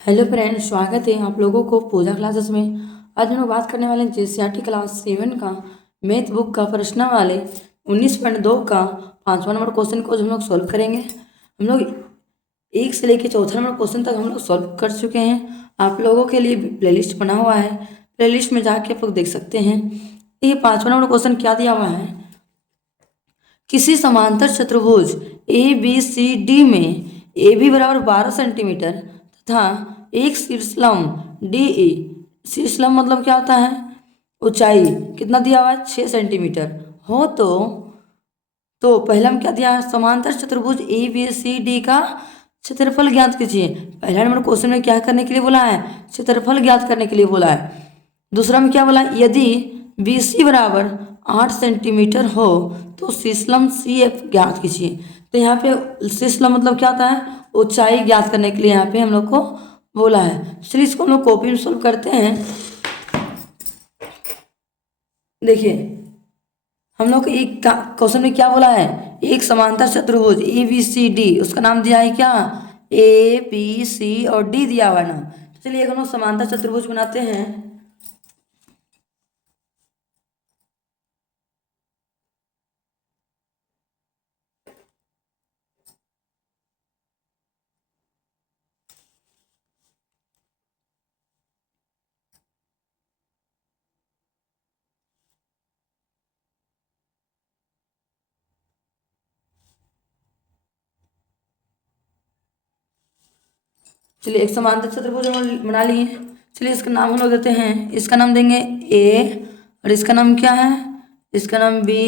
Hello friends, स्वागत है आप लोगों को पूजा क्लासेस में। आज हम लोग बात करने वाले हैं जेसीईआरटी क्लास 7 का मैथ बुक का प्रश्नावली 19.2 का 5वां नंबर क्वेश्चन को जो हम लोग सॉल्व करेंगे। हम लोग एक से लेकर चौथा नंबर क्वेश्चन तक हम लोग सॉल्व कर चुके हैं। आप लोगों के लिए प्लेलिस्ट बना हुआ है, प्लेलिस्ट में जाके आप लोग देख सकते हैं। ये 5वां नंबर क्वेश्चन क्या दिया हुआ है, किसी समांतर चतुर्भुज ए बी सी डी में ए बी बराबर 12 सेंटीमीटर तथा एक शीर्षलंब डी ई, शीर्षलंब मतलब क्या होता है, ऊंचाई कितना दिया हुआ है 6 सेंटीमीटर हो तो पहला में क्या दिया है, समांतर चतुर्भुज ए बी सी डी का क्षेत्रफल ज्ञात कीजिए। पहला नंबर क्वेश्चन में क्या करने के लिए बोला है, क्षेत्रफल ज्ञात करने के लिए बोला है। दूसरा में क्या बोला, यदि बी सी बराबर 8 सेंटीमीटर हो तो शीर्षलंब सी एफ ज्ञात कीजिए। तो यहाँ पे शीर्षलंब मतलब क्या होता है, ऊंचाई ज्ञात करने के लिए यहाँ पे हम लोग को बोला है। चलिए इसको हम लोग कॉपी में सोल्व करते हैं। देखिए हम लोग एक क्वेश्चन में क्या बोला है, एक समांतर चतुर्भुज ए बी सी डी, उसका नाम दिया है क्या, ए बी सी और डी दिया हुआ है ना। तो चलिए हम लोग समांतर चतुर्भुज बनाते हैं। चलिए एक समांतर चतुर्भुज हम बना लिए। चलिए इसका नाम हम लोग देते हैं, इसका नाम देंगे ए और इसका नाम क्या है, इसका नाम बी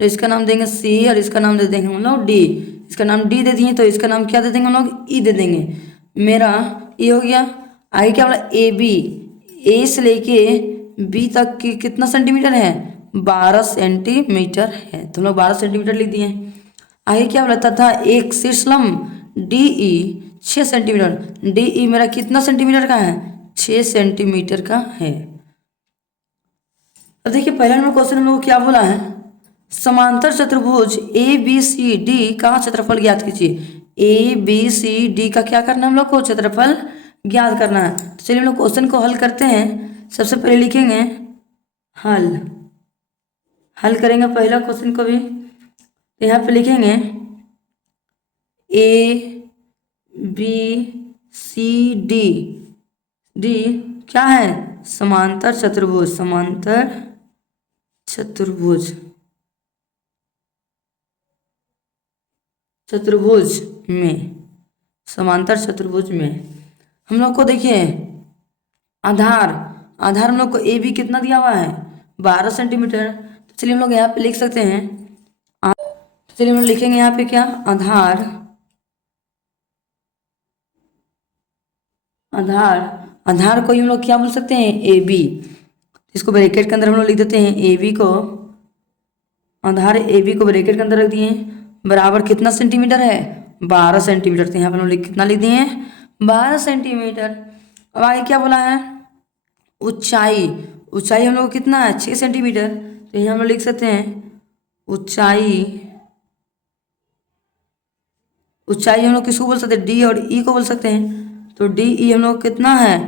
और इसका नाम देंगे सी और इसका नाम दे देंगे हम लोग डी। इसका नाम डी दे दिए तो इसका नाम क्या दे देंगे हम लोग, ई दे देंगे। मेरा ये हो गया। आगे क्या बोला, ए बी, ए से लेके बी तक की कितना सेंटीमीटर है, 12 सेंटीमीटर है, तो हम लोग 12 सेंटीमीटर लिख दिए। आगे क्या बोला, तथा एक शीर्षलंब D E 6 centimetre, D E मेरा कितना सेंटीमीटर का है, 6 सेंटीमीटर का है। अब देखिए पहला नंबर क्वेश्चन हम लोग को क्या बोला है, समांतर चतुर्भुज ए बी सी डी का क्षेत्रफल ज्ञात कीजिए। ए बी सी डी का क्या करना है हम लोग को, क्षेत्रफल ज्ञात करना है। तो चलिए हम लोग क्वेश्चन को हल करते हैं। सबसे पहले लिखेंगे हल, हल करेंगे पहला क्वेश्चन को भी। तो यहाँ पे लिखेंगे A B C D, D क्या है, समांतर चतुर्भुज, समांतर चतुर्भुज, चतुर्भुज में, समांतर चतुर्भुज में हम लोग को देखिए आधार, आधार हम लोग को ए बी कितना दिया हुआ है, 12 सेंटीमीटर। तो चलिए हम लोग यहाँ पे लिख सकते हैं, तो चलिए हम लोग लिखेंगे यहाँ पे क्या, आधार, आधार, आधार को हम लोग क्या बोल सकते हैं, ए बी। इसको ब्रैकेट के अंदर हम लोग लिख देते हैं ए बी को, आधार ए बी को ब्रैकेट के अंदर रख दिए, बराबर कितना सेंटीमीटर है, 12 सेंटीमीटर। तो यहाँ पर हम लोग कितना लिख दिए, 12 सेंटीमीटर। अब आगे क्या बोला है, ऊंचाई, ऊंचाई हम लोग को कितना है, 6 सेंटीमीटर। तो यहाँ हम लोग लिख सकते हैं ऊंचाई, ऊंचाई हम लोग किसको बोल सकते हैं, डी और ई को बोल सकते हैं। तो डी ई हम लोग कितना है,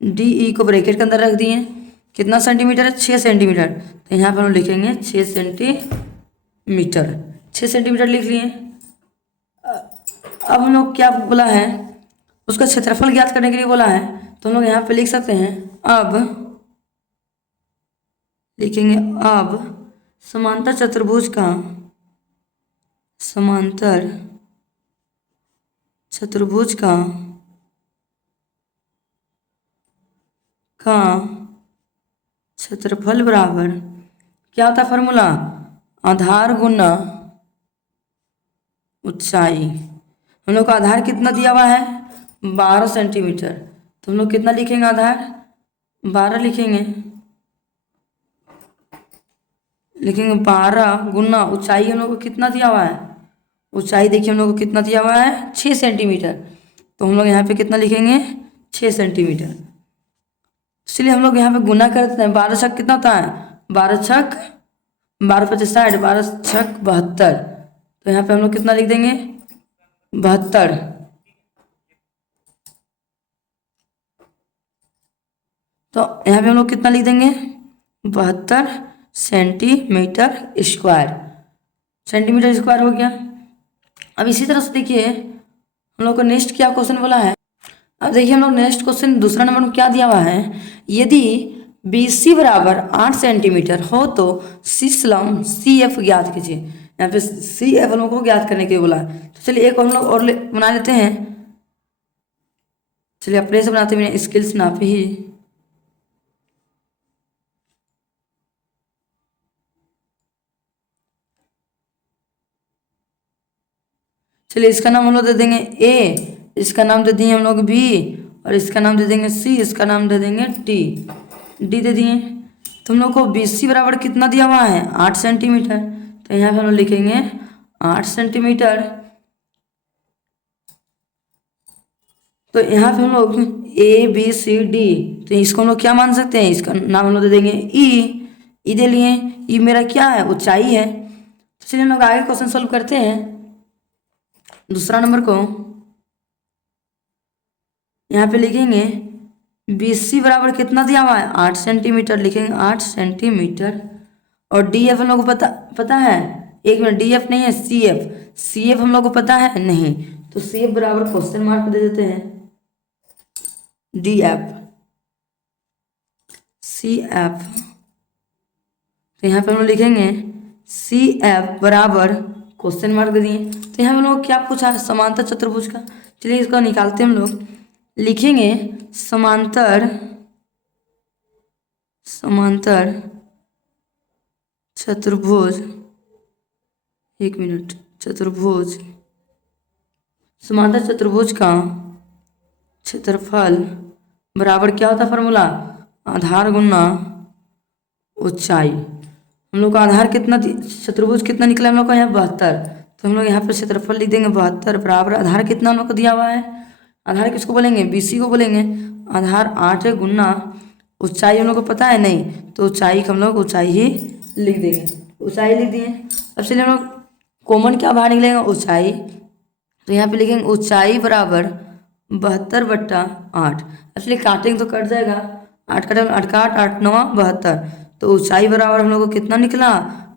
डी ई को ब्रैकेट के अंदर रख दिए, कितना सेंटीमीटर है, 6 सेंटीमीटर। तो यहाँ पर हम लिखेंगे 6 सेंटीमीटर, 6 सेंटीमीटर लिख लिए। अब हम लोग क्या बोला है, उसका क्षेत्रफल ज्ञात करने के लिए बोला है। तो हम लोग यहाँ पे लिख सकते हैं, अब लिखेंगे, अब समांतर चतुर्भुज का, समांतर चतुर्भुज का क्षेत्रफल बराबर क्या होता है फॉर्मूला, आधार गुना ऊंचाई। हम लोग का आधार कितना दिया हुआ है, 12 सेंटीमीटर। तो हम लोग कितना लिखेंगे, आधार 12 लिखेंगे, लिखेंगे 12 गुना ऊंचाई हम लोग को कितना दिया हुआ है, ऊंचाई देखिए हम लोग को कितना दिया हुआ है, 6 सेंटीमीटर। तो हम लोग यहाँ पे कितना लिखेंगे, 6 सेंटीमीटर। इसलिए हम लोग यहाँ पे गुना करते हैं, 12 छक कितना होता है, 12 छक 12 पचास 60, 12 छक 72। तो यहाँ पे हम लोग कितना लिख देंगे, 72। तो यहाँ पे हम लोग कितना लिख देंगे, 72 सेंटीमीटर स्क्वायर, सेंटीमीटर स्क्वायर हो गया। अब इसी तरह से देखिए हम लोग को नेक्स्ट क्या क्वेश्चन बोला है। अब देखिए हम लोग नेक्स्ट क्वेश्चन दूसरा नंबर में क्या दिया हुआ है, यदि BC बराबर 8 सेंटीमीटर हो तो CF ज्ञात कीजिए। यहाँ पे CF हम लोग को ज्ञात करने के लिए बोला है। तो चलिए एक हम लोग और बना लेते हैं। चलिए अपने से बनाते हैं स्किल्स नापे ही। चलिए इसका नाम हम लोग दे देंगे A, इसका नाम दे दिए हम लोग B, और इसका नाम दे देंगे C, इसका नाम दे देंगे D दे दिए। तो हम लोग को BC बराबर कितना दिया हुआ है, 8 सेंटीमीटर। तो यहाँ पे हम लोग लिखेंगे 8 सेंटीमीटर। तो यहाँ पे हम लोग ABCD, तो इसको हम लोग क्या मान सकते हैं, इसका नाम हम लोग दे देंगे ई दे लिए। ई मेरा क्या है, ऊंचाई है। तो चलिए हम लोग आगे क्वेश्चन सॉल्व करते हैं। दूसरा नंबर को यहाँ पे लिखेंगे BC बराबर कितना दिया हुआ है, 8 सेंटीमीटर, लिखेंगे 8 सेंटीमीटर। और DF हम लोग को पता है, एक मिनट, DF नहीं है, CF हम लोग को पता है नहीं, तो CF बराबर क्वेश्चन मार्क दे देते हैं, DF CF। तो यहाँ पे हम लोग लिखेंगे CF बराबर क्वेश्चन मार्क दे दिए। तो यहाँ पे हम लोग क्या पूछा है, समांतर चतुर्भुज का। चलिए इसका निकालते हैं हम लोग, लिखेंगे समांतर चतुर्भुज, एक मिनट, समांतर चतुर्भुज का क्षेत्रफल बराबर क्या होता है फॉर्मूला, आधार गुना ऊंचाई। हम लोग का आधार कितना, चतुर्भुज कितना निकला हम लोग का यहाँ 72। तो हम लोग यहाँ पर क्षेत्रफल लिख देंगे 72 बराबर आधार कितना हम लोग को दिया हुआ है, आधार किसको बोलेंगे, BC को बोलेंगे। आधार 8 गुना ऊंचाई हम लोग को पता है नहीं, तो ऊंचाई का हम लोग ऊंचाई ही लिख देंगे, ऊंचाई लिख दिए। अब चलिए हम लोग कॉमन क्या बाहर निकलेगा, ऊंचाई। तो यहाँ पे लिखेंगे ऊंचाई बराबर 72/8। एक्चुअली काटेंगे तो कट जाएगा, 8 कटा 8 का 8 8 9 72। तो ऊंचाई बराबर हम लोग को कितना निकला,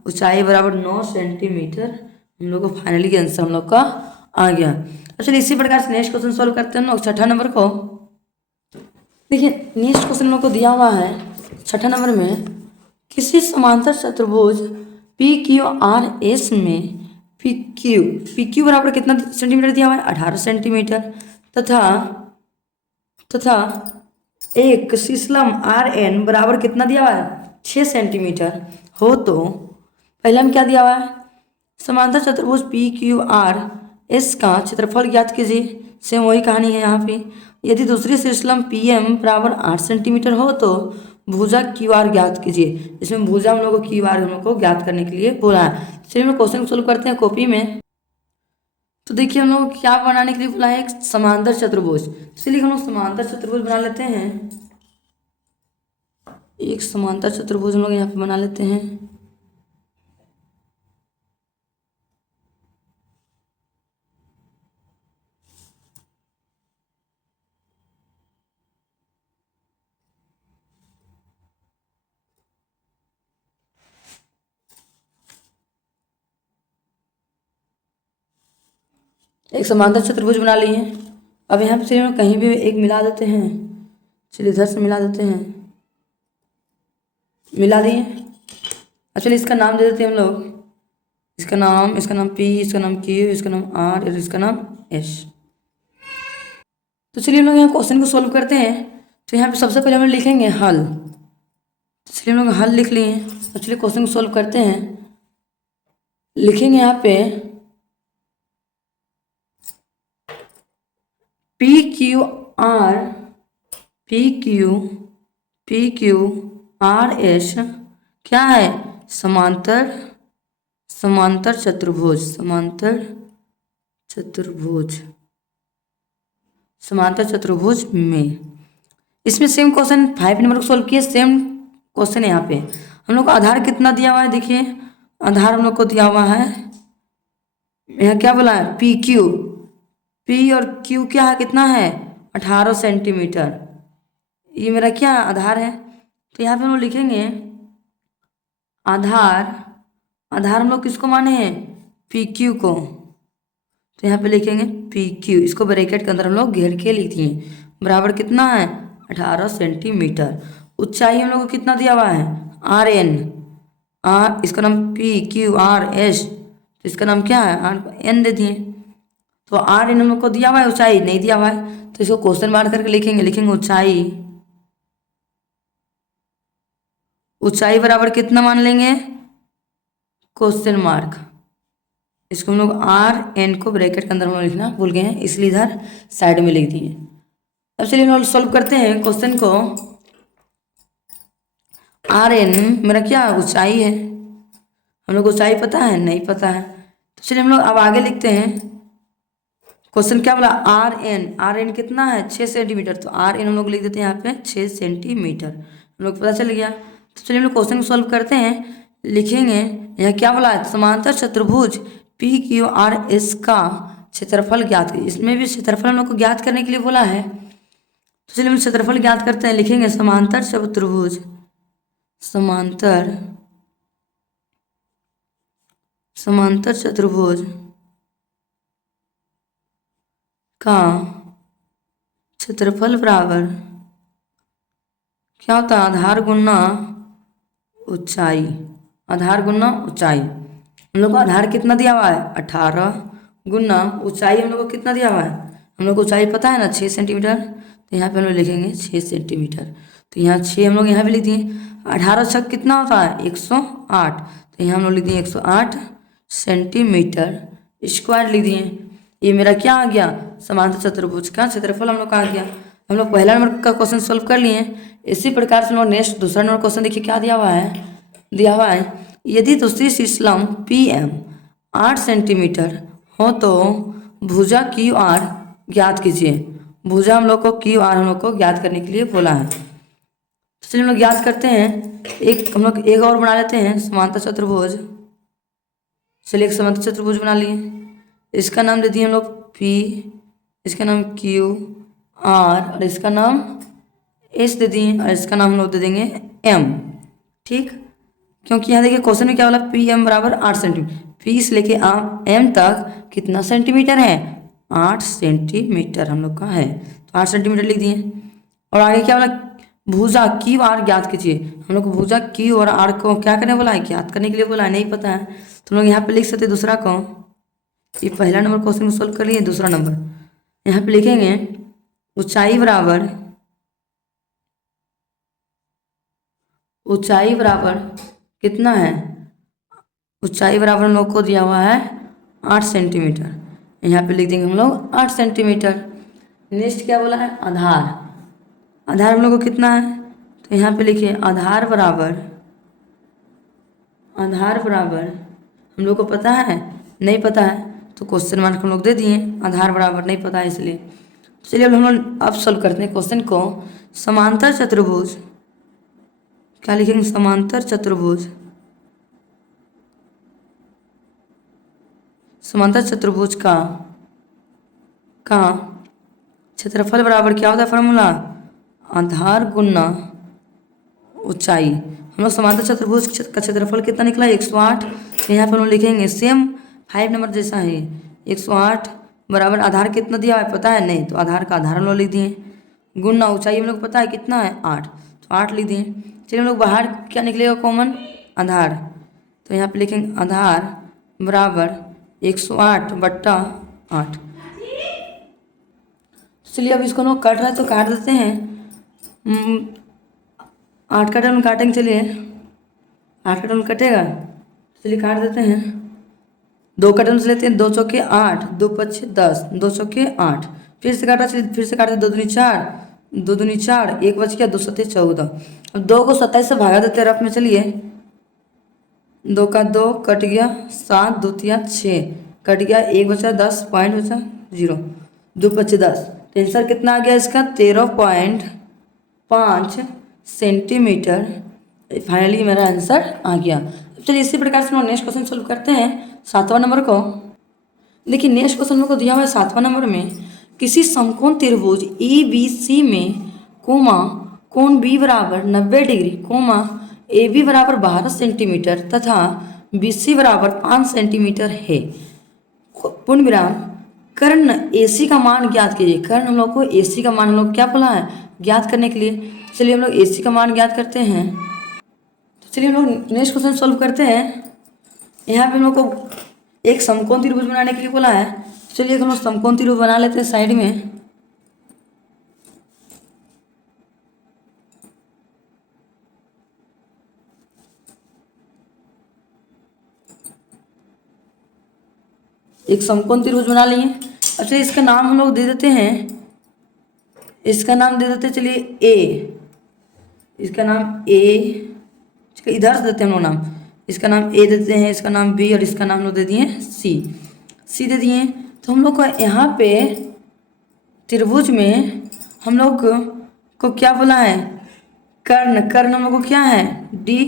ऊंचाई बराबर 9 सेंटीमीटर। हम लोग को फाइनली आंसर हम लोग का आ गया। चलिए इसी प्रकार से नेक्स्ट क्वेश्चन सॉल्व करते हैं हम लोग, छठा नंबर को। देखिए नेक्स्ट क्वेश्चन हम लोग को दिया हुआ है छठा नंबर में, किसी समांतर चतुर्भुज PQRS में PQ बराबर कितना सेंटीमीटर दिया हुआ है, 18 सेंटीमीटर, तथा एक शीशलम RN बराबर कितना दिया हुआ है, 6 सेंटीमीटर हो तो पहले में क्या दिया हुआ है, समांतर चतुर्भुज PQRS का क्षेत्रफल ज्ञात कीजिए। सेम वही कहानी है यहाँ पे। यदि दूसरी शीशलम PM बराबर 8 सेंटीमीटर हो तो भुजा QR ज्ञात कीजिए। इसमें भुजा हम लोग को QR हम लोग को ज्ञात करने के लिए बोला है। चलिए हम क्वेश्चन सोल्व करते हैं कॉपी में। तो देखिए हम लोग क्या बनाने के लिए बोला है, एक समांतर चतुर्भुज। इसलिए हम लोग समांतर चतुर्भुज बना लेते हैं। एक समांतर चतुर्भुज हम लोग यहाँ पे बना लेते हैं। एक समांतर चतुर्भुज बना लिए हैं। अब यहाँ पे चलिए हम कहीं भी एक मिला देते हैं। चलिए इधर से मिला देते हैं, मिला दिए। अब चलिए इसका नाम दे देते हैं हम लोग, इसका नाम P, इसका नाम Q, इसका नाम R और इसका नाम S। तो चलिए हम लोग यहाँ क्वेश्चन को सॉल्व करते हैं। तो यहाँ पे सबसे पहले हम लोग लिखेंगे हल। चलिए हम लोग हल लिख लिए। तो चलिए क्वेश्चन को सॉल्व करते हैं। लिखेंगे यहाँ पे PQRS क्या है, समांतर चतुर्भुज में। इसमें सेम क्वेश्चन 5 नंबर को सॉल्व किए, सेम क्वेश्चन यहाँ पे हम लोग को आधार कितना दिया हुआ है। देखिए आधार हम लोग को दिया हुआ है, यहाँ क्या बोला है, P और Q क्या है, कितना है, 18 सेंटीमीटर। ये मेरा क्या आधार है, तो यहाँ पे हम लोग लिखेंगे आधार। आधार हम लोग किसको माने हैं, पी क्यू को, तो यहाँ पे लिखेंगे पी क्यू, इसको ब्रैकेट के अंदर हम लोग घेर के लिख दिए। बराबर कितना है 18 सेंटीमीटर। ऊंचाई हम लोग को कितना दिया हुआ है आर एन, आर इसका नाम पी क्यू आर एस, तो इसका नाम क्या है आर एन दे दिए। तो आर एन हम लोग को दिया हुआ है, ऊंचाई नहीं दिया हुआ है, तो इसको क्वेश्चन मार्क करके लिखेंगे। लिखेंगे ऊंचाई, ऊंचाई बराबर कितना मान लेंगे क्वेश्चन मार्क। इसको हम लोग आर एन को ब्रैकेट के अंदर हम लोग लिखना भूल गए हैं, इसलिए इधर साइड में लिख दिए। अब चलिए हम लोग सॉल्व करते हैं क्वेश्चन को। आर एन मेरा क्या ऊंचाई है, हम लोग को ऊंचाई पता है नहीं पता है, तो चलिए हम लोग अब आगे लिखते हैं। क्वेश्चन क्या बोला आर एन, आर एन कितना है 6 सेंटीमीटर, तो आर एन हम लोग लिख देते हैं यहाँ पे 6 सेंटीमीटर, हम लोग पता चल गया। तो चलिए हम लोग क्वेश्चन को सॉल्व करते हैं। लिखेंगे यहाँ क्या बोला है समांतर चतुर्भुज पी क्यू आर एस का क्षेत्रफल ज्ञात कीजिए। इसमें भी क्षेत्रफल हम लोग को ज्ञात करने के लिए बोला है, तो चलिए हम क्षेत्रफल ज्ञात करते हैं। लिखेंगे समांतर चतुर्भुज, समांतर समांतर चतुर्भुज का क्षेत्रफल बराबर क्या होता है आधार गुना ऊंचाई, आधार गुना ऊंचाई। हम लोग को आधार कितना दिया हुआ है 18 गुना ऊंचाई हम लोग को कितना दिया हुआ है, हम लोग को ऊंचाई पता है ना 6 सेंटीमीटर, तो यहाँ पे हम लोग लिखेंगे 6 सेंटीमीटर। तो यहाँ 6 हम लोग यहाँ पे लिख दिए। 18 छक कितना होता है 108, तो यहाँ हम लोग लिख दिए 108 सेंटीमीटर स्क्वायर लिख दिए। ये मेरा क्या आ गया समांतर चतुर्भुज का क्षेत्रफल हम लोग का आ गया। हम लोग पहला नंबर का क्वेश्चन सॉल्व कर लिए। इसी प्रकार से हम लोग नेक्स्ट दूसरा नंबर क्वेश्चन देखिए क्या दिया हुआ है। दिया हुआ है यदि दूसरी शीर्षलंब पी एम 8 सेंटीमीटर हो तो भुजा क्यू आर ज्ञात कीजिए। भुजा हम लोग को क्यू आर हम लोग को ज्ञात करने के लिए बोला है, तो चलिए हम लोग ज्ञात करते हैं। एक हम लोग एक और बना लेते हैं समांतर चतुर्भुज। चलिए एक समांतर चतुर्भुज बना लिए, इसका नाम दे दिए हम लोग पी, इसका नाम क्यू आर और इसका नाम एस दे दिए, और इसका नाम हम लोग दे देंगे एम। ठीक, क्योंकि यहाँ देखिए क्वेश्चन में क्या बोला पी एम बराबर 8 सेंटीमीटर, पी से लेके एम तक कितना सेंटीमीटर है 8 सेंटीमीटर हम लोग का है, तो 8 सेंटीमीटर लिख दिए। और आगे क्या बोला भुजा क्यू आर ज्ञात कीजिए। हम लोग को भुजा क्यू और आर को क्या करने बोला है ज्ञात करने के लिए बोला है, नहीं पता है, तो हम लोग यहाँ पे लिख सकते दूसरा को। ये पहला नंबर क्वेश्चन को सोल्व कर लिए। दूसरा नंबर यहाँ पे लिखेंगे ऊंचाई बराबर, ऊंचाई बराबर कितना है, ऊंचाई बराबर हम लोग को दिया हुआ है 8 सेंटीमीटर, यहाँ पे लिख देंगे हम लोग 8 सेंटीमीटर। नेक्स्ट क्या बोला है आधार, आधार हम लोग को कितना है, तो यहाँ पे लिखिए आधार बराबर, आधार बराबर हम लोग को पता है नहीं पता है, तो क्वेश्चन मार्क हम लोग दे दिए। आधार बराबर नहीं पता है इसलिए। चलिए अब हम लोग अब सॉल्व करते हैं क्वेश्चन को। समांतर चतुर्भुज क्या लिखेंगे समांतर चतुर्भुज, समांतर चतुर्भुज का क्षेत्रफल बराबर क्या होता है फॉर्मूला आधार गुना ऊंचाई। हम लोग समांतर चतुर्भुज का क्षेत्रफल कितना निकला 108, तो यहाँ पर हम लोग लिखेंगे सेम 5 नंबर जैसा है 108 बराबर आधार कितना दिया है पता है नहीं, तो आधार का आधार हम लोग लिख दिए, गुना ऊंचाई हम लोग पता है कितना है 8, तो 8 लिख दिए। चलिए हम लोग बाहर क्या निकलेगा कॉमन आधार, तो यहाँ पे लिखेंगे आधार बराबर 108 बट्टा 8। चलिए अब इसको हम लोग काट रहे हैं तो काट देते हैं। 8 का टर्म काटेंगे, चलिए 8 का टर्म कटेगा, चलिए काट देते हैं। 2 का टर्म से लेते हैं, 2 चौके 8, 2 पच्चे 10, 2 चौके 8, फिर से काटा, चलिए फिर से काटते 2 दूनी 4, 2 दूनी 4, 1 बच गया 2 सत्ते 14। अब 2 को 27 से भागा देते हैं रफ में, चलिए 2 का 2 कट गया 7, 2 तिया 6 कट गया 1 बचा 10 पॉइंट बचा 0, 2 पच्चे 10, तो आंसर कितना आ गया इसका 13.5 सेंटीमीटर। फाइनली मेरा आंसर आ गया। अब चलिए इसी प्रकार से हम नेक्स्ट क्वेश्चन सॉल्व करते हैं 7वां नंबर को। देखिए नेक्स्ट क्वेश्चन मेरे को दिया हुआ है 7वां नंबर में, किसी समकोण त्रिभुज ABC में कोमा कोण बी बराबर 90 डिग्री कोमा ए बी बराबर 12 सेंटीमीटर तथा बी सी बराबर 5 सेंटीमीटर है। पूर्ण विराम। कर्ण AC का मान ज्ञात कीजिए। कर्ण हम लोग को AC का मान हम लोग क्या बोला है ज्ञात करने के लिए। चलिए हम लोग AC का मान ज्ञात करते हैं। तो चलिए हम लोग नेक्स्ट क्वेश्चन सॉल्व करते हैं। यहाँ पे हम लोग को एक समकोण त्रिभुज बनाने के लिए बोला है। चलिए हम लोग समकोण त्रिभुज बना लेते हैं साइड में। एक समकोण त्रिभुज बना लिए। अच्छा इसका नाम हम लोग दे देते हैं, इसका नाम दे देते हैं चलिए ए, इसका नाम ए, इधर से देते हैं हम लोग नाम, इसका नाम ए देते हैं, इसका नाम बी और इसका नाम हम लोग दे दिए सी। सी दे दिए तो हम लोग को यहाँ पे त्रिभुज में हम लोग को क्या बोला है कर्ण। कर्ण हम लोग को क्या है डी।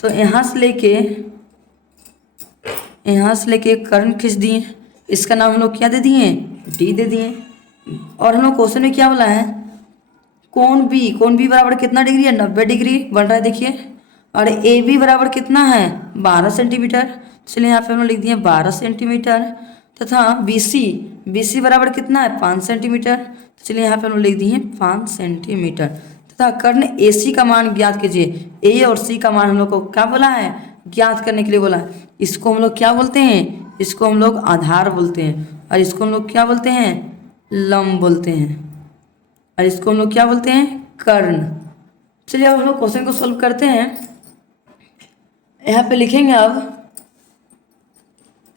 तो यहाँ से लेके कर्ण खींच दिए, इसका नाम हम लोग क्या दे दिए डी दे दिए। और हम लोग क्वेश्चन में क्या बोला है कोण बी बराबर कितना डिग्री है 90 डिग्री बन रहा है देखिए। और ए बी बराबर कितना है 12 सेंटीमीटर। चलिए यहाँ पे हम लोग लिख दिए 12 सेंटीमीटर तथा बी सी बराबर कितना है 5 सेंटीमीटर। तो चलिए यहाँ पे हम लोग लिख दिए 5 सेंटीमीटर तथा कर्ण ए सी का मान ज्ञात कीजिए। ए और सी का मान हम लोग को क्या बोला है ज्ञात करने के लिए बोला है। इसको हम लोग क्या बोलते हैं, इसको हम लोग आधार बोलते हैं और इसको हम लोग क्या बोलते हैं लंब बोलते हैं और इसको हम लोग क्या बोलते हैं कर्ण। चलिए अब हम लोग क्वेश्चन को सॉल्व करते हैं। यहाँ पे लिखेंगे अब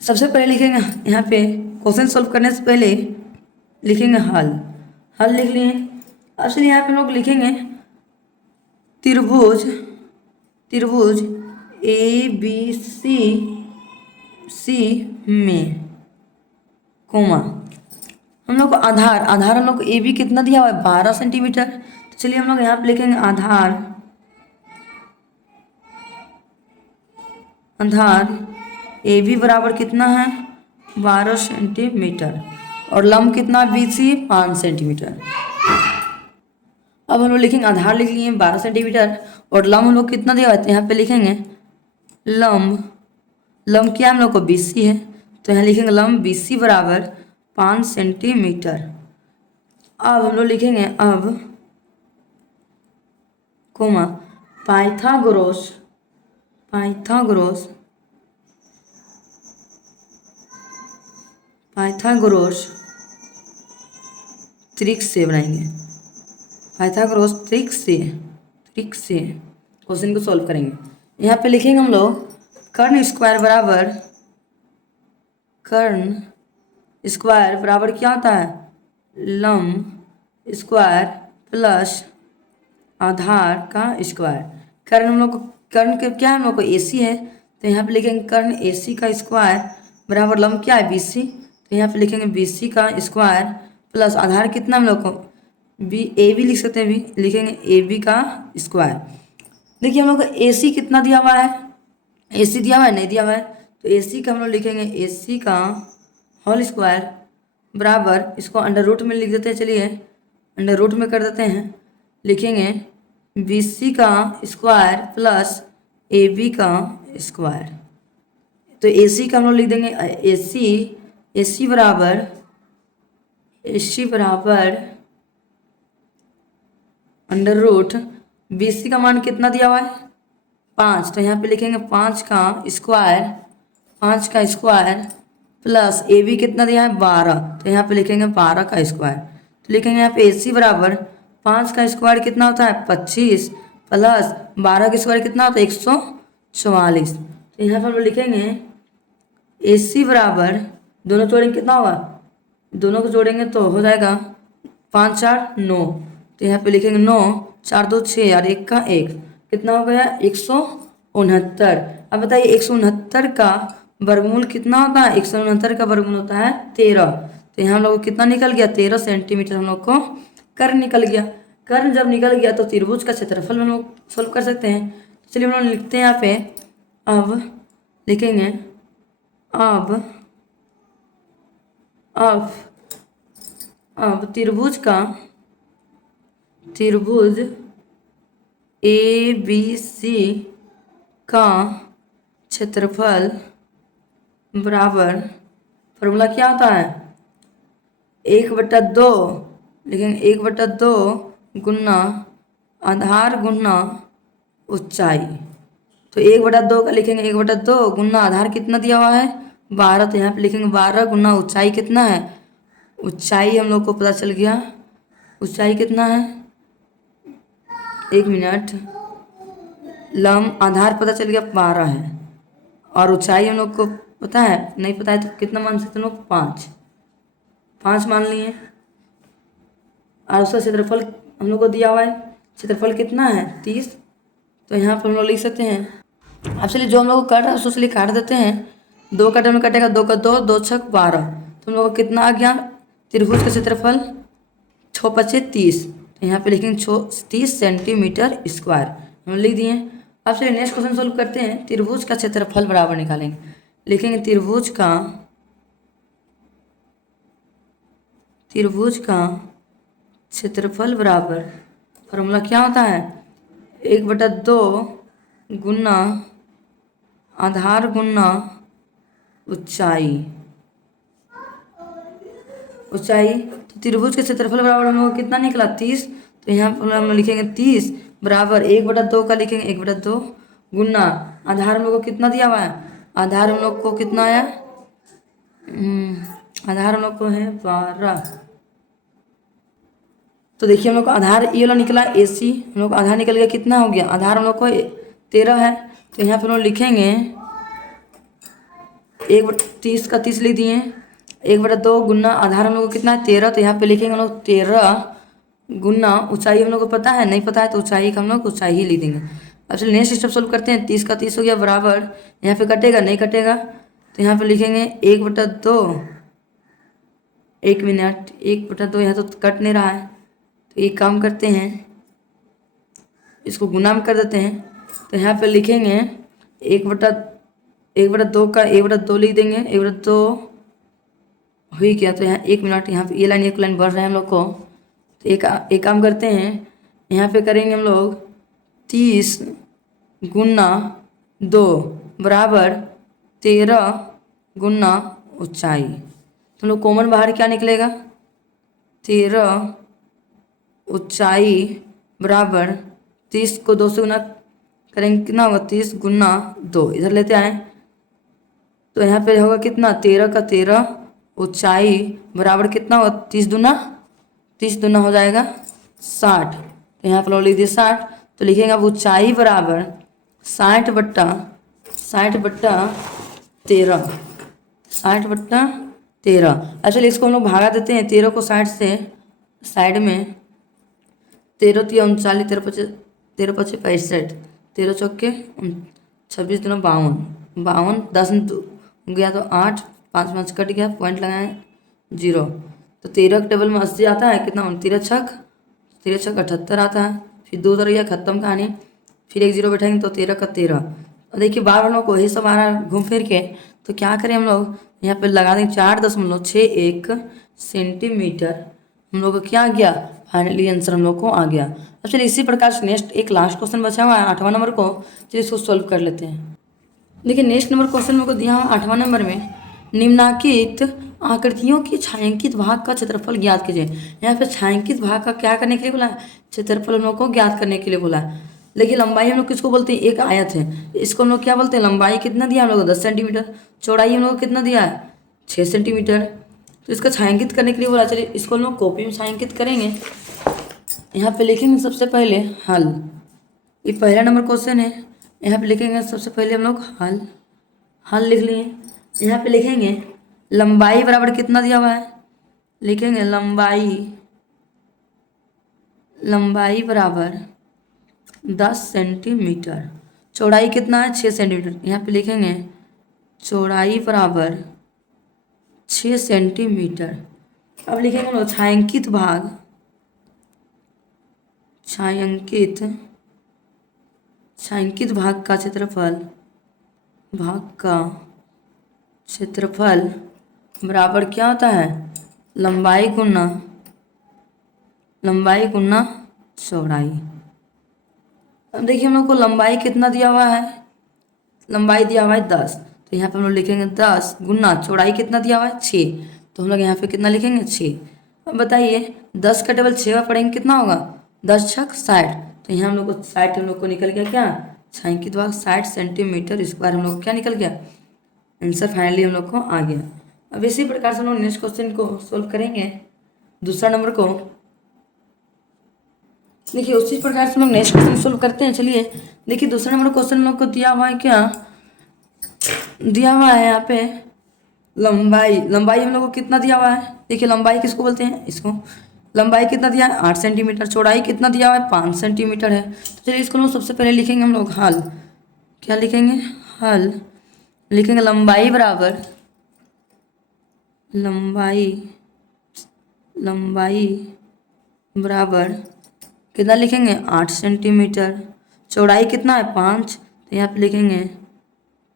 सबसे पहले लिखेंगे यहाँ पे क्वेश्चन सॉल्व करने से पहले लिखेंगे हल लिख लिए। अब चलिए यहाँ पे लोग लिखेंगे त्रिभुज ए बी सी में कोमा हम लोग को आधार हम लोग को ए बी कितना दिया हुआ है 12 सेंटीमीटर। तो चलिए हम लोग यहाँ पे लिखेंगे आधार ए बी बराबर कितना है 12 सेंटीमीटर और लंब कितना बी सी 5 सेंटीमीटर। अब हम लोग लिखेंगे आधार लिख लिए 12 सेंटीमीटर और लंब हम लोग कितना दिया हुआ है। तो यहाँ पे लिखेंगे लंब क्या हम लोग को बी सी है। तो यहाँ लिखेंगे लंब बी सी बराबर 5 सेंटीमीटर। अब हम लोग लिखेंगे अब कोमा पाइथागोरस ट्रिक से बनाएंगे। पाइथागोरस ट्रिक से क्वेश्चन को सॉल्व करेंगे। यहाँ पे लिखेंगे हम लोग कर्ण स्क्वायर बराबर क्या होता है लंब स्क्वायर प्लस आधार का स्क्वायर। कर्ण हम लोग को कर्ण के क्या है हम लोग को ए सी है। तो यहाँ पे लिखेंगे कर्ण ए सी का स्क्वायर बराबर लंब क्या है बी सी। तो यहाँ पे लिखेंगे बी सी का स्क्वायर प्लस आधार कितना हम लोग को ए बी लिख सकते हैं भी लिखेंगे ए बी का स्क्वायर। देखिए हम लोग को ए सी कितना दिया हुआ है ए सी दिया हुआ है नहीं दिया हुआ है। तो ए सी का हम लोग लिखेंगे ए सी का होल स्क्वायर बराबर इसको अंडर रूट में लिख देते हैं। चलिए अंडर रूट में कर देते हैं लिखेंगे बी सी का स्क्वायर प्लस ए बी का स्क्वायर। तो ए सी का हम लोग लिख देंगे ए सी बराबर अंडर रूट बी सी का मान कितना दिया हुआ है 5। तो यहाँ पे लिखेंगे 5 का स्क्वायर प्लस ए बी कितना दिया है 12। तो यहाँ पे लिखेंगे 12 का स्क्वायर। तो लिखेंगे यहाँ पे ए सी बराबर 5 का स्क्वायर कितना होता है 25 प्लस 12 का स्क्वायर कितना होता है 144। तो यहाँ पर हम लिखेंगे ए सी बराबर दोनों जोड़ेंगे कितना होगा दोनों को जोड़ेंगे तो हो जाएगा 5 4 9। तो यहाँ पे लिखेंगे 9 4 2 6 और 1 का 1 कितना हो गया 169। अब बताइए 169 का वर्गमूल कितना होता है 169 का वर्गमूल होता है 13। तो यहाँ हम लोग को कितना निकल गया 13 सेंटीमीटर हम लोग को कर्ण निकल गया। कर्ण जब निकल गया तो त्रिभुज का क्षेत्रफल हम लोग सोल्व कर सकते हैं। तो चलिए हम लोग लिखते हैं यहाँ पे अब लिखेंगे अब त्रिभुज ए बी सी का क्षेत्रफल बराबर, फॉर्मूला क्या होता है, 1/2 लिखेंगे, 1/2 गुना आधार गुना ऊंचाई। तो 1/2 का लिखेंगे, 1/2 गुना आधार कितना दिया हुआ है 12, तो यहाँ पे लिखेंगे 12 गुना ऊंचाई कितना है, ऊंचाई हम लोग को पता चल गया, ऊंचाई कितना है, 1 मिनट, आधार पता चल गया 12 है, और ऊंचाई हम लोग को पता है, नहीं पता है तो कितना मान सकते हैं हम लोग, 5 मान लिए। और उसका क्षेत्रफल हम लोग को दिया हुआ है, क्षेत्रफल कितना है 30, तो यहाँ पर हम लोग लिख सकते हैं। अब चलिए जो हम लोग को कट रहा है उसको चलिए काट देते हैं, 2 कटे में कटेगा, 2 का 2, 2 छक 12, तो हम लोग को कितना आ गया, त्रिभुज का क्षेत्रफल 6 पचे 30, तो यहाँ पे लिखेंगे 30 सेंटीमीटर स्क्वायर, हम लिख दिए। अब चलिए नेक्स्ट क्वेश्चन सोल्व करते हैं, त्रिभुज का क्षेत्रफल बराबर निकालेंगे, लिखेंगे त्रिभुज का क्षेत्रफल बराबर, फॉर्मूला क्या होता है, 1/2 गुना आधार गुना ऊंचाई, तो त्रिभुज के क्षेत्रफल बराबर हम लोग को कितना निकला 30, तो यहाँ पर हम लिखेंगे 30 बराबर 1/2 का लिखेंगे 1/2 गुना आधार हम लोग को कितना दिया हुआ है, आधार हम लोग को कितना आया, आधार हम लोग को है 12, तो देखिए हम लोग को आधार ये वाला निकला AC, हम लोग को आधार निकल गया, कितना हो गया, आधार हम लोग को 13 है, तो यहाँ पर हम लोग लिखेंगे 30 का 30 लिख दिए, 1/2 गुना आधार हम लोग को कितना है 13, तो यहाँ पे लिखेंगे हम लोग 13 गुना ऊंचाई हम लोग को पता है, नहीं पता है तो ऊंचाई का हम लोग ऊंचाई ही लिख देंगे। अब चलिए नेक्स्ट स्टेप सोल्व करते हैं, 30 का 30 हो गया बराबर, यहाँ पे कटेगा नहीं कटेगा, तो यहाँ पे लिखेंगे 1/2, 1 मिनट, 1/2 यहाँ तो कट नहीं रहा है, तो एक काम करते हैं, इसको गुना में कर देते हैं, तो यहाँ पे लिखेंगे 1/2 का 1/2 लिख देंगे, 1/2 हुई क्या, तो यहाँ 1 मिनट, यहाँ पे ये लाइन एक लाइन बढ़ रहा है हम लोग को, तो एक काम करते हैं, यहाँ पे करेंगे हम लोग 30 गुना 2 बराबर 13 गुना ऊंचाई, तो हम लोग कॉमन बाहर क्या निकलेगा, 13 ऊंचाई बराबर 30 को 2 से गुना करेंगे कितना होगा, 30 गुना 2 इधर लेते आए, तो यहाँ पे होगा कितना 13 का 13 ऊंचाई बराबर कितना होगा, 30 दूना हो जाएगा 60, तो यहाँ पर लोग लिख दिए 60, तो लिखेंगे अब ऊंचाई बराबर 60/13, 60/13। अच्छा इसको हम लोग भागा देते हैं, 13 को 60 से साइड में, 13 3 39, 13 5 65, 13 चौके 26 दूना 52, 10 गया तो 8, 5 5 कट गया, पॉइंट लगाए 0, तो 13 के टेबल में 80 आता है, कितना 13 छक 78 आता है, फिर 2 उधर गया, खत्म कहानी, फिर एक 0 बैठाएंगे तो 13 का 13, और देखिए बार बार हम लोग को वही सब आ रहा है घूम फिर के, तो क्या करें हम लोग यहाँ पे लगा देंगे 4.61 सेंटीमीटर, हम लोग को क्या आ गया, फाइनली आंसर हम लोग को आ गया। अब चलिए इसी प्रकार से नेक्स्ट एक लास्ट क्वेश्चन बचा हुआ है 8वां नंबर को, चलिए इसको सॉल्व कर लेते हैं। देखिए नेक्स्ट नंबर क्वेश्चन मेरे को दिया हुआ 8वां नंबर में, निम्नांकित आकृतियों की छायांकित भाग का क्षेत्रफल ज्ञात कीजिए। यहाँ पे छायांकित भाग का क्या करने के लिए बोला है, क्षेत्रफल हम लोग को ज्ञात करने के लिए बोला है। लेकिन लंबाई हम लोग किसको बोलते हैं, एक आयत है, इसको हम लोग क्या बोलते हैं, लंबाई कितना दिया हम लोग को 10 सेंटीमीटर, चौड़ाई हम लोग को कितना दिया है 6 सेंटीमीटर, तो इसका छायांकित करने के लिए बोला। चलिए इसको हम लोग कॉपी में छायांकित करेंगे, यहाँ पे लिखेंगे सबसे पहले हल, ये पहला नंबर क्वेश्चन है, यहाँ पे लिखेंगे सबसे पहले हम लोग हल लिख लिए। यहाँ पे लिखेंगे लंबाई बराबर कितना दिया हुआ है, लिखेंगे लंबाई बराबर 10 सेंटीमीटर, चौड़ाई कितना है 6 सेंटीमीटर, यहाँ पे लिखेंगे चौड़ाई बराबर 6 सेंटीमीटर। अब लिखेंगे हम लोग छायांकित भाग का क्षेत्रफल बराबर क्या होता है, लंबाई गुना चौड़ाई। अब देखिए हम लोग को लंबाई कितना दिया हुआ है, लंबाई दिया हुआ है 10, तो यहाँ पे हम लोग लिखेंगे 10 गुना चौड़ाई कितना दिया हुआ है 6, तो हम लोग यहाँ पे कितना लिखेंगे 6। अब बताइए 10 का टेबल 6 में पढ़ेंगे कितना होगा, 10 छक 60, तो यहाँ हम लोग को 60 हम लोग को निकल गया क्या, छायांकित भाग 60 सेंटीमीटर स्क्वायर हम लोग को क्या निकल गया, आंसर फाइनली हम लोग को आ गया। अब इसी प्रकार से हम लोग नेक्स्ट क्वेश्चन को सोल्व करेंगे, दूसरा नंबर को। देखिए उसी प्रकार से हम लोग नेक्स्ट क्वेश्चन सोल्व करते हैं। चलिए देखिए दूसरा नंबर क्वेश्चन हम लोग को दिया हुआ है क्या, दिया हुआ है यहाँ पे लंबाई, लंबाई हम लोग को कितना दिया हुआ है, देखिए लंबाई किसको बोलते हैं, इसको लंबाई कितना दिया है 8 सेंटीमीटर, चौड़ाई कितना दिया हुआ है 5 सेंटीमीटर है। तो चलिए इसको लोग सबसे पहले लिखेंगे हम लोग हल, क्या लिखेंगे हल, लिखेंगे लंबाई बराबर, लंबाई लंबाई बराबर कितना लिखेंगे 8 सेंटीमीटर, चौड़ाई कितना है 5, तो यहाँ पे लिखेंगे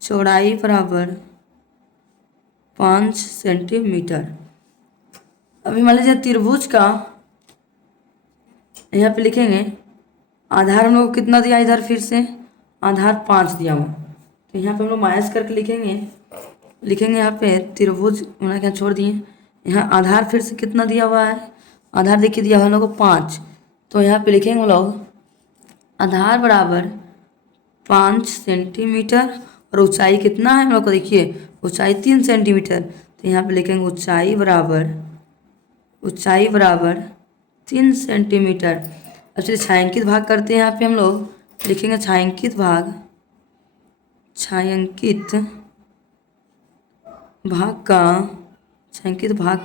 चौड़ाई बराबर 5 सेंटीमीटर। अभी मान लीजिए त्रिभुज का यहाँ पे लिखेंगे आधार हम लोग को कितना दिया, इधर फिर से आधार 5 दिया हुआ, तो यहाँ पे हम लोग माइनस करके लिखेंगे, लिखेंगे यहाँ पे त्रिभुज उन्हें क्या छोड़ दिए, यहाँ आधार फिर से कितना दिया हुआ है, आधार देखिए दिया हुआ हम लोग को 5, तो यहाँ पे लिखेंगे हम लोग आधार बराबर 5 सेंटीमीटर और ऊंचाई कितना है हम लोग को, देखिए ऊंचाई 3 सेंटीमीटर, तो यहाँ पे लिखेंगे ऊंचाई बराबर 3 सेंटीमीटर। अब चलिए छायांकित भाग करते हैं, यहाँ पे हम लोग लिखेंगे छायांकित भाग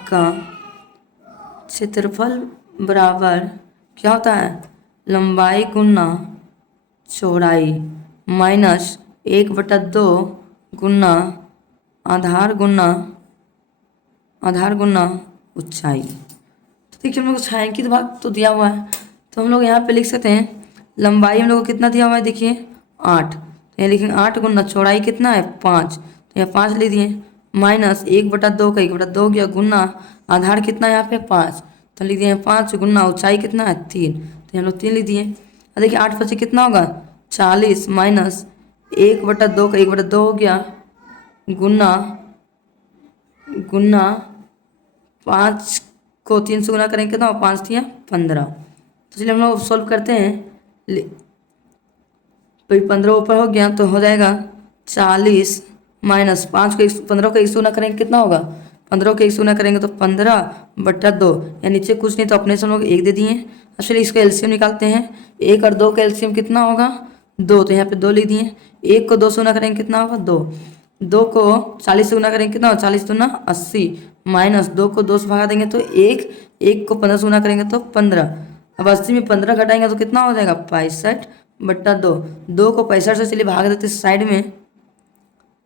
का क्षेत्रफल बराबर क्या होता है, लंबाई गुना चौड़ाई माइनस 1/2 गुना आधार गुना ऊंचाई। तो देखिए हम लोग को छायांकित भाग तो दिया हुआ है, तो हम लोग यहाँ पे लिख सकते हैं लंबाई हम लोग को कितना दिया हुआ है, देखिए 8, तो यहाँ लिखेंगे 8 गुना चौड़ाई कितना है 5, तो यहाँ 5 लिख दिए, माइनस 1/2 का 1/2 गया गुना आधार कितना है यहाँ पे 5, तो लिख दिए 5 गुना ऊंचाई कितना है 3, तो हम लोग 3 लिख दिए। अब देखिए 8 बचे कितना होगा 40, माइनस 1/2 का 1/2 हो गया गुना 5 को 3 से गुना करेंगे कितना, 5 दिया 15। तो चलिए हम लोग सॉल्व करते हैं, तो 15 ऊपर हो गया तो हो जाएगा 40 माइनस 5 को 15 को 1 से गुना करेंगे कितना होगा, 15 को 1 से गुना करेंगे तो 15/2, या नीचे कुछ नहीं तो अपने से हम लोग 1 दे दिए। अब चलिए इसको एलसीएम निकालते हैं, 1 और 2 का एलसीएम कितना होगा 2, तो यहाँ पे 2 लिख दिए, 1 को 2 से गुना करेंगे कितना होगा 2, 2 को 40 से गुना करेंगे कितना होगा 40 दूना 80, माइनस 2 को 2 से भगा देंगे तो 1, 1 को 15 से गुना करेंगे तो 15, अब 80 में 15 घटाएंगे तो कितना हो जाएगा 65/2, 2 को 65 से चलिए भाग देते साइड में,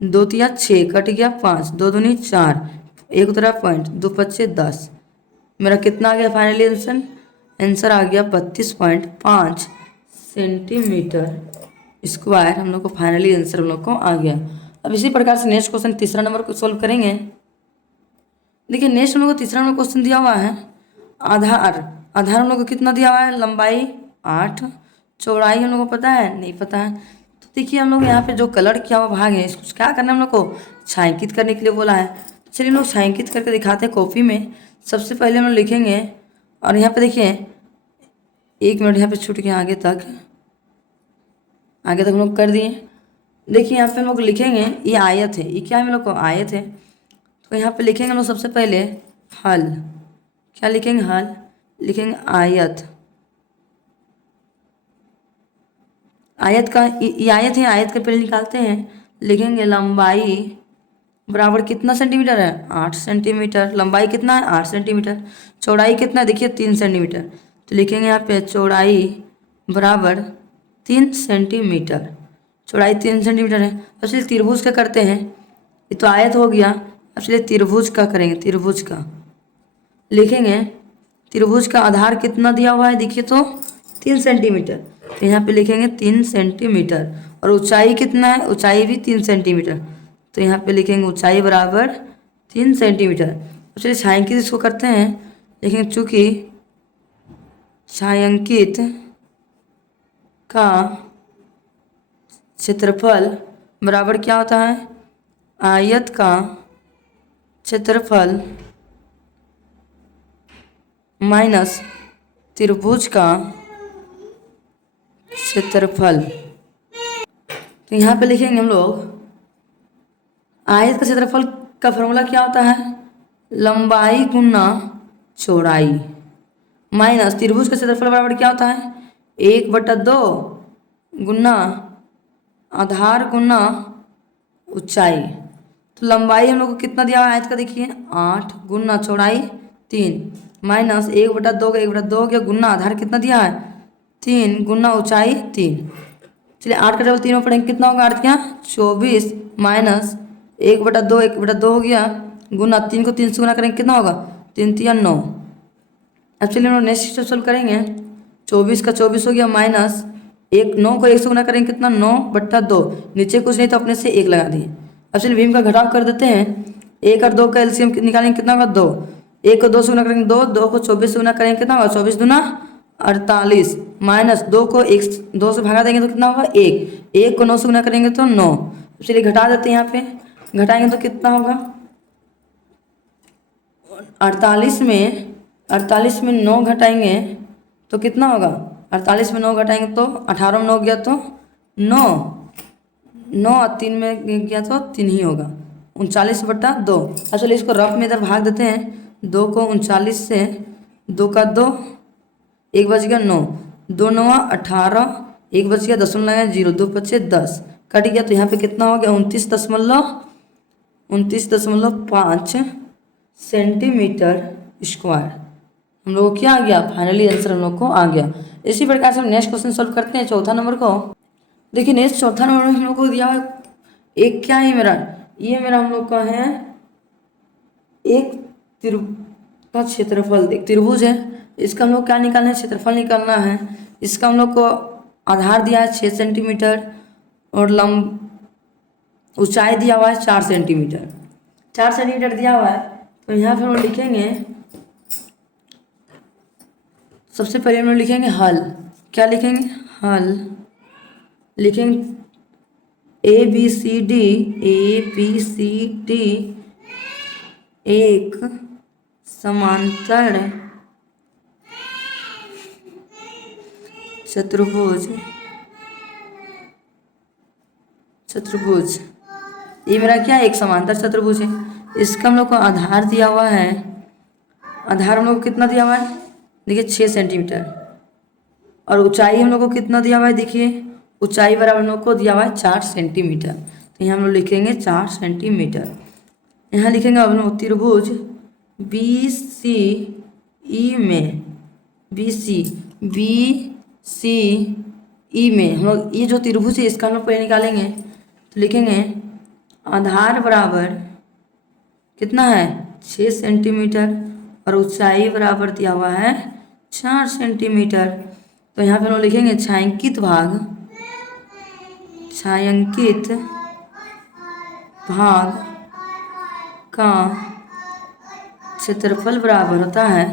2 तिया 6 कट गया 5, 2 दूनी 4, 1 उतरा पॉइंट 2 पच्चे 10, मेरा कितना आ गया फाइनली आंसर आ गया 32.5 सेंटीमीटर स्क्वायर, हम लोग को फाइनली आंसर हम लोग को आ गया। अब इसी प्रकार से नेक्स्ट क्वेश्चन तीसरा नंबर को सॉल्व करेंगे। देखिए नेक्स्ट हम लोग को तीसरा नंबर क्वेश्चन दिया हुआ है आधार हम लोग को कितना दिया हुआ है, लंबाई 8, चौड़ाई हम लोग को पता है नहीं पता है, तो देखिए हम लोग यहाँ पे जो कलर किया हुआ भाग है इसको क्या करना है हम लोग को छायांकित करने के लिए बोला है। तो चलिए हम लोग छायांकित करके दिखाते हैं कॉपी में। सबसे पहले हम लोग लिखेंगे और यहाँ पे देखिए 1 मिनट यहाँ पे छूट गया, आगे तक हम लोग कर दिए। देखिए यहाँ पे हम लोग लिखेंगे ये आयत है, ये क्या है हम लोग को आयत है, तो यहाँ पे लिखेंगे हम लोग सबसे पहले हल, क्या लिखेंगे हल, लिखेंगे आयत का ये आयत है, आयत का पहले निकालते हैं, लिखेंगे लंबाई बराबर कितना सेंटीमीटर है 8 सेंटीमीटर, लंबाई कितना है 8 सेंटीमीटर, चौड़ाई कितना है देखिए 3 सेंटीमीटर, तो लिखेंगे यहाँ पे चौड़ाई बराबर 3 सेंटीमीटर, चौड़ाई 3 सेंटीमीटर है। अब चलिए त्रिभुज का करते हैं, ये तो आयत हो गया, अब चलिए त्रिभुज का करेंगे, त्रिभुज का लिखेंगे, त्रिभुज का आधार कितना दिया हुआ है देखिए तो 3 सेंटीमीटर, तो यहाँ पे लिखेंगे 3 सेंटीमीटर, और ऊंचाई कितना है, ऊंचाई भी 3 सेंटीमीटर, तो यहाँ पे लिखेंगे ऊंचाई बराबर 3 सेंटीमीटर। तो चलिए छायांकित इसको करते हैं, लेकिन चूँकि छायांकित का क्षेत्रफल बराबर क्या होता है, आयत का क्षेत्रफल माइनस त्रिभुज का क्षेत्रफल। तो यहाँ पे लिखेंगे हम लोग आयत का क्षेत्रफल का फॉर्मूला क्या होता है, लंबाई गुना चौड़ाई माइनस त्रिभुज का क्षेत्रफल बराबर क्या होता है, 1/2 गुना आधार गुना ऊंचाई। तो लंबाई हम लोग को कितना दिया हुआ है आयत का, देखिए 8 गुना चौड़ाई 3 माइनस 1/2 का 1/2 हो गया गुना आधार कितना दिया है 3 गुना ऊंचाई 3। चलिए 8 का डबल 3 में पढ़ेंगे कितना होगा 8 क्या 24 माइनस 1/2 हो गया गुना 3 को 3 से गुना करेंगे कितना होगा 3 3 9। अब चलिए हम लोग नेक्स्ट स्टेप सोल्व करेंगे। 24 का 24 हो गया माइनस 9 को 1 से गुना करेंगे कितना 9/2, नीचे कुछ नहीं तो अपने से 1 लगा दिए। अब चलिए भीम का घटाव कर देते हैं, 1 और 2 का एलसीएम निकालेंगे कितना होगा 2, 1 को 2 से गुना करेंगे 2, 2 को 24 से गुना करेंगे कितना होगा 24 दूना 48 माइनस 2 को 2 से भगा देंगे तो कितना होगा 1, 1 को 9 से गुना करेंगे तो 9। चलिए घटा देते हैं, यहाँ पे घटाएंगे तो कितना होगा 48 में 9 घटाएंगे तो कितना होगा 48 में 9 घटाएंगे तो 18 में 9 गया तो 9 और 3 में गया तो 3 ही होगा 39/2। अच्छा चलिए इसको रफ में इधर भाग देते हैं, 2 को 39 से 2 का 2 1 बच गया 9, 2 9 18 1 बच गया 10 लगाए 0 2 बचे 10 कट गया तो यहाँ पे कितना हो गया 29.5 सेंटीमीटर स्क्वायर। हम लोग को क्या आ गया, फाइनली आंसर हम लोग को आ गया। इसी प्रकार से हम नेक्स्ट क्वेश्चन सॉल्व करते हैं चौथा नंबर को। देखिए नेक्स्ट चौथा नंबर में हम लोग को दिया है एक क्या है मेरा, ये मेरा हम लोग का है एक का क्षेत्रफल, एक त्रिभुज है, इसका हम लोग क्या निकालना है क्षेत्रफल निकालना है। इसका हम लोग को आधार दिया है 6 सेंटीमीटर और ऊंचाई दिया हुआ है 4 सेंटीमीटर, 4 सेंटीमीटर दिया हुआ है। तो यहाँ पर हम लिखेंगे सबसे पहले हम लोग लिखेंगे हल, क्या लिखेंगे हल, लिखेंगे ए बी सी डी एक समांतर चतुर्भुज, ये मेरा क्या है एक समांतर चतुर्भुज है। इसका हम लोग को आधार दिया हुआ है, आधार हम लोग को कितना दिया हुआ है देखिए 6 सेंटीमीटर और ऊंचाई हम लोग को कितना दिया हुआ है, देखिए ऊंचाई बराबर हम लोग को दिया हुआ है 4 सेंटीमीटर। तो यहाँ हम लोग लिखेंगे 4 सेंटीमीटर। यहाँ लिखेंगे हम लोग त्रिभुज बी सी ई में हम लोग ये जो त्रिभुज है इसका हम लोग पहले निकालेंगे। तो लिखेंगे आधार बराबर कितना है 6 सेंटीमीटर और ऊंचाई बराबर दिया हुआ है 4 सेंटीमीटर। तो यहाँ पे हम लोग लिखेंगे छायांकित भाग का क्षेत्रफल बराबर होता है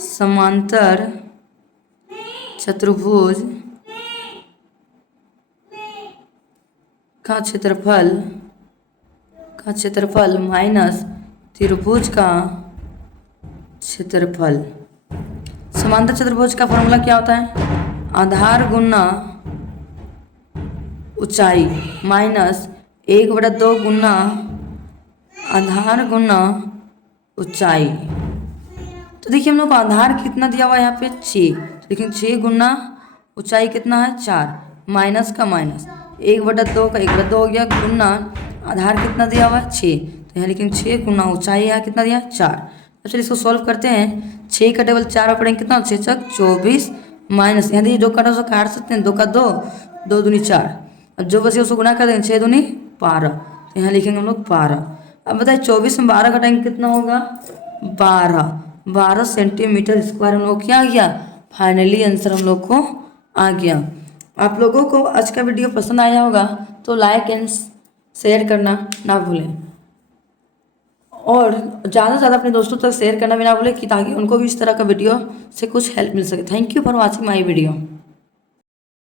समांतर चतुर्भुज का क्षेत्रफल माइनस त्रिभुज का क्षेत्रफल। समांतर चतुर्भुज का फॉर्मूला क्या होता है, आधार गुना ऊंचाई माइनस 1/2 गुना आधार गुना ऊंचाई। तो देखिए हम लोग को आधार कितना दिया हुआ है यहाँ पे 6, लेकिन 6 गुना ऊंचाई कितना है 4 माइनस का माइनस 1/2 का 1/2 हो गया गुना आधार कितना दिया हुआ है 6। तो यहाँ लेकिन 6 गुना ऊंचाई यहाँ कितना दिया है 4। तो चलिए इसको सॉल्व करते हैं, 6 का टेबल 4 पढ़ेंगे कितना 6 6 24 माइनस यहाँ देखिए 2 काटा उसको काट सकते हैं 2 का 2 2 दूनी 4, अब जो बचे उसको गुना कर देंगे 6 दूनी 12। तो यहाँ लिखेंगे हम लोग 12। अब बताइए 24 में 12 घटाएंगे कितना होगा 12 सेंटीमीटर स्क्वायर हम लोग क्या आ गया, फाइनली आंसर हम लोग को आ गया। आप लोगों को आज का वीडियो पसंद आया होगा तो लाइक एंड शेयर करना ना भूलें और ज़्यादा से ज़्यादा अपने दोस्तों तक शेयर करना भी ना भूलें कि ताकि उनको भी इस तरह का वीडियो से कुछ हेल्प मिल सके। Thank you for watching my video.